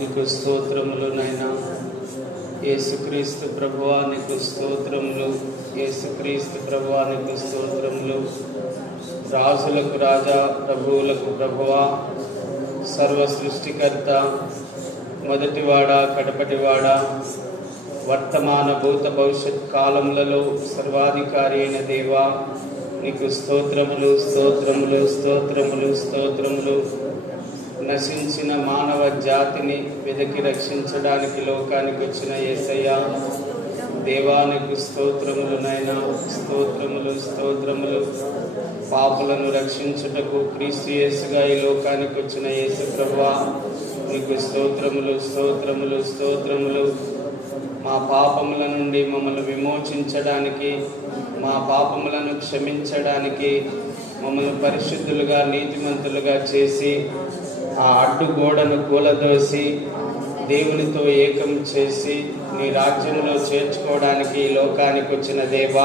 నీకు స్తోత్రములు నైనా. యేసుక్రీస్తు ప్రభువా నీకు స్తోత్రములు. యేసుక్రీస్తు ప్రభువా నీకు స్తోత్రములు. రాజులకు రాజా, ప్రభువులకు ప్రభువా, సర్వ సృష్టికర్త, మొదటివాడా కడపటివాడా, వర్తమాన భూత భవిష్యత్ కాలములలో సర్వాధికారి అయిన దేవా నీకు స్తోత్రములు స్తోత్రములు స్తోత్రములు స్తోత్రములు. నశించిన మానవ జాతిని వెదకి రక్షించడానికి లోకానికి వచ్చిన యేసయ్య దేవానికి స్తోత్రములు నైనా. స్తోత్రములు స్తోత్రములు. పాపులను రక్షించుటకు క్రీస్తు యేసుగా ఈ లోకానికి వచ్చిన యేసు ప్రభువా నీకు స్తోత్రములు స్తోత్రములు స్తోత్రములు. మా పాపముల నుండి మమ్మల్ని విమోచించడానికి, మా పాపములను క్షమించడానికి, మమ్మల్ని పరిశుద్ధులుగా నీతిమంతులుగా చేసి ఆ అడ్డుగోడను కూలదోసి దేవునితో ఏకం చేసి నీ రాజ్యంలో చేర్చుకోవడానికి ఈ లోకానికి వచ్చిన దేవా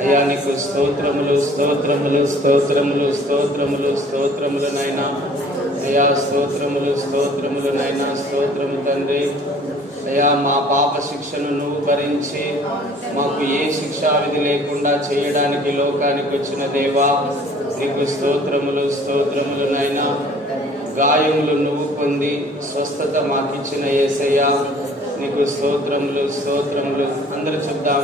అయ్యా నీకు స్తోత్రములు స్తోత్రములు స్తోత్రములు స్తోత్రములు స్తోత్రములు నైనా. అయ్యా స్తోత్రములు స్తోత్రములు నైనా. స్తోత్రము తండ్రి. అయ్యా మా పాప శిక్షను నువ్వు భరించి మాకు ఏ శిక్షా విధి లేకుండా చేయడానికి లోకానికి వచ్చిన దేవా నీకు స్తోత్రములు స్తోత్రములు నైనా. గాయములు నువ్వు పొంది స్వస్థత మాకిచ్చిన యేసయ్యా నీకు స్తోత్రములు స్తోత్రములు. అందరూ చెప్దాం.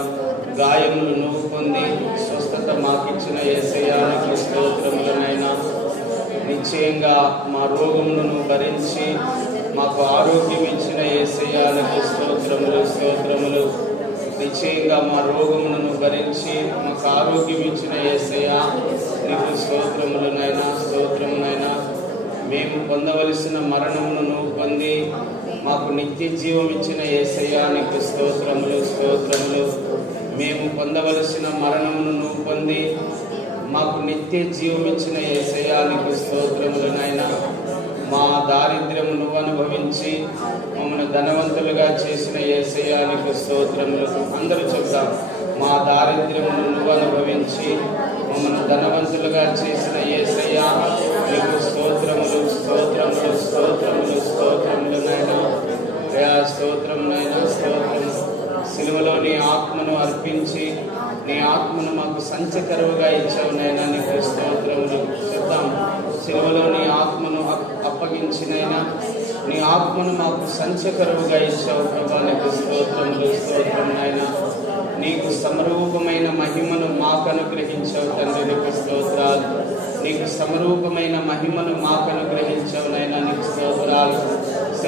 గాయములు నువ్వు పొంది స్వస్థత మాకిచ్చిన యేసయ్యా నీకు స్తోత్రములు నైనా. నిశ్చయంగా మా రోగములను భరించి మాకు ఆరోగ్యం ఇచ్చిన యేసయ్యా నీకు స్తోత్రములు స్తోత్రములు. నిశ్చయంగా మా రోగములను భరించి మాకు ఆరోగ్యం ఇచ్చిన యేసయ్యా నీకు స్తోత్రములు నైనా. స్తోత్రమునైనా. మేము పొందవలసిన మరణమును నువ్వు పొంది మాకు నిత్య జీవం ఇచ్చిన యేసయ్యా నీకు స్తోత్రములు స్తోత్రములు. మేము పొందవలసిన మరణమును నువ్వు పొంది మాకు నిత్య జీవం ఇచ్చిన యేసయ్యా నీకు స్తోత్రములు నైనా. మా దారిద్ర్యము నువ్వు అనుభవించి మమ్మల్ని ధనవంతులుగా చేసిన యేసయ్యా నీకు స్తోత్రములు. అందరూ చెప్తాం. మా దారిద్ర్యమును నువ్వు అనుభవించి మమ్మల్ని ధనవంతులుగా చేసిన యేసయ్యా నీకు స్తోత్రములు స్తోత్రములు స్తోత్రములు స్తోత్రములు నైనా. స్తోత్రం నైనా. స్తోత్రము. సిలువలో నీ ఆత్మను అర్పించి నీ ఆత్మను మాకు సంచకరువుగా ఇచ్చావు నైనా నీకు స్తోత్రములు. చెప్తాం. సిలువలో నీ ఆత్మను అప్పగించినైనా నీ ఆత్మను మాకు సంచకరువుగా ఇచ్చావు ప్రభా నీకు స్తోత్రములు స్తోత్రం నైనా. నీకు సమరూపమైన మహిమను మాకు అనుగ్రహించావు తండ్రి నీకు స్తోత్రాలు. నీకు సమరూపమైన మహిమను మాకు అనుగ్రహించావు నైనా నీకు స్తోత్రాలు.